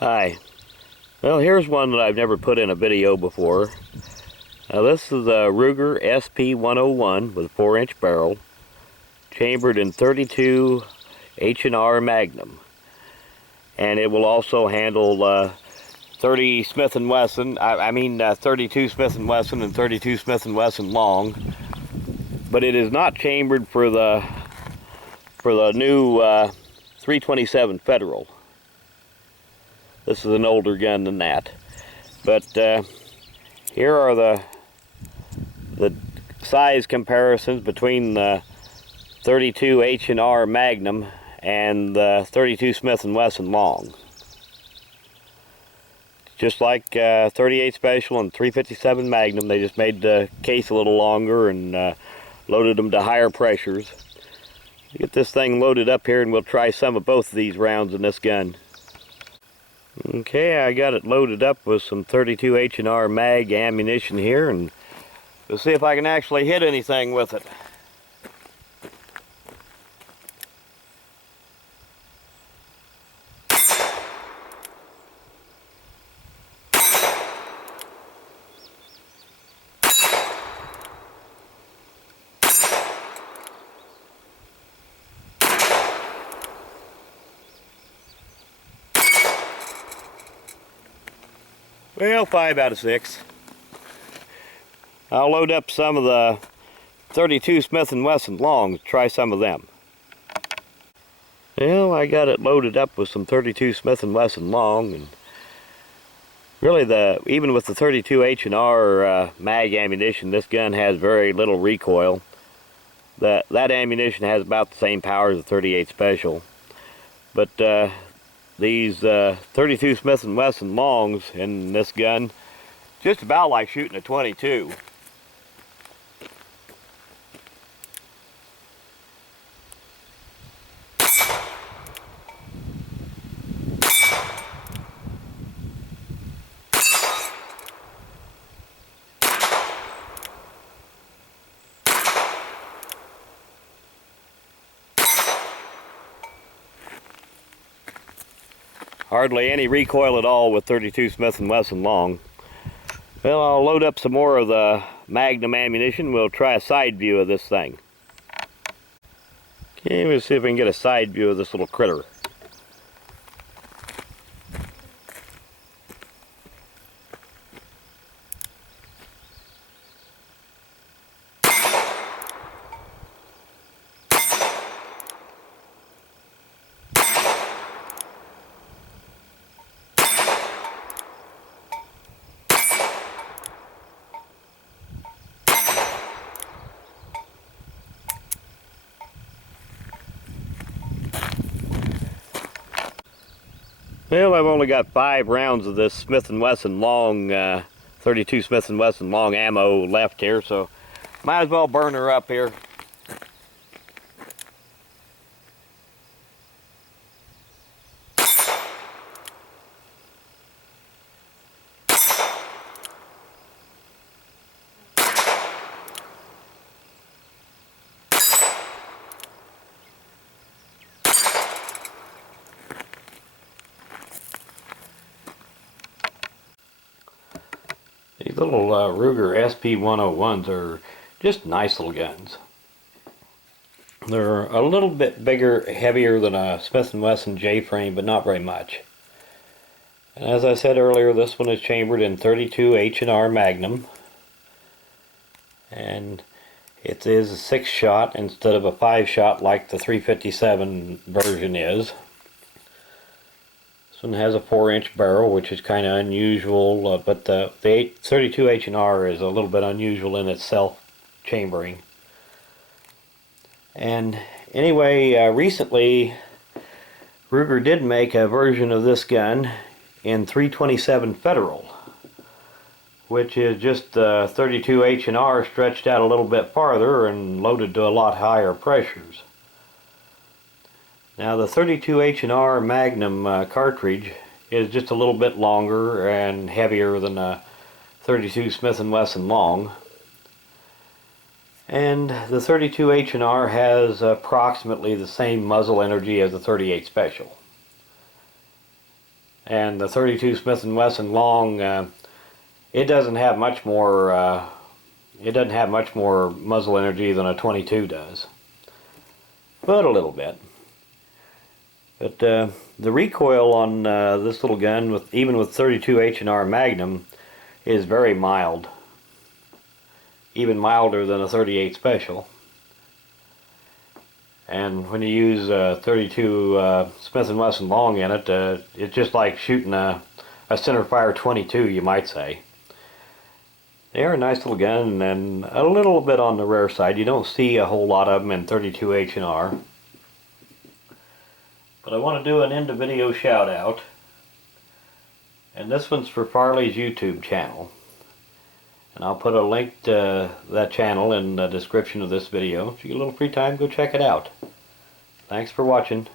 Hi. Well, here's one that I've never put in a video before. This is a Ruger SP101 with a 4-inch barrel, chambered in 32 H&R Magnum. And it will also handle 30 Smith & Wesson, 32 Smith & Wesson and 32 Smith & Wesson Long. But it is not chambered for the new 327 Federal. This is an older gun than that. But here are the size comparisons between the 32 H&R Magnum and the 32 Smith & Wesson Long. Just like 38 Special and 357 Magnum, they just made the case a little longer and loaded them to higher pressures. Get this thing loaded up here and we'll try some of both of these rounds in this gun. Okay, I got it loaded up with some 32 H&R Mag ammunition here, and we'll see if I can actually hit anything with it. Well, 5 out of 6. I'll load up some of the 32 Smith & Wesson Longs, try some of them. Well, I got it loaded up with some 32 Smith & Wesson Long, and really even with the 32 H&R Mag ammunition, this gun has very little recoil. That ammunition has about the same power as the 38 Special. But these 32 Smith & Wesson Longs in this gun, just about like shooting a 22. Hardly any recoil at all with 32 Smith & Wesson Long. Well, I'll load up some more of the Magnum ammunition. We'll try a side view of this thing. Okay, we'll see if we can get a side view of this little critter. Well, I've only got 5 rounds of this Smith & Wesson Long, 32 Smith & Wesson Long ammo left here, so might as well burn her up here. These little Ruger SP101s are just nice little guns. They're a little bit bigger, heavier than a Smith & Wesson J Frame, but not very much. And as I said earlier, this one is chambered in 32 H&R Magnum. And it is a 6-shot instead of a 5-shot like the 357 version is. This one has a 4-inch barrel, which is kind of unusual, but the 32 H&R is a little bit unusual in its self-chambering. And anyway, recently Ruger did make a version of this gun in 327 Federal, which is just 32 H&R stretched out a little bit farther and loaded to a lot higher pressures. Now the 32 H&R Magnum cartridge is just a little bit longer and heavier than a 32 Smith & Wesson Long. And the 32 H&R has approximately the same muzzle energy as the 38 Special. And the 32 Smith & Wesson Long, it doesn't have much more muzzle energy than a 22 does, but a little bit. But the recoil on this little gun, even with 32 H&R Magnum, is very mild, even milder than a 38 Special. And when you use 32 Smith & Wesson Long in it, it's just like shooting a centerfire 22, you might say. They are a nice little gun, and a little bit on the rare side. You don't see a whole lot of them in 32 H&R. But I want to do an end of video shout out, and this one's for Farley's YouTube channel. And I'll put a link to that channel in the description of this video. If you get a little free time, go check it out. Thanks for watching.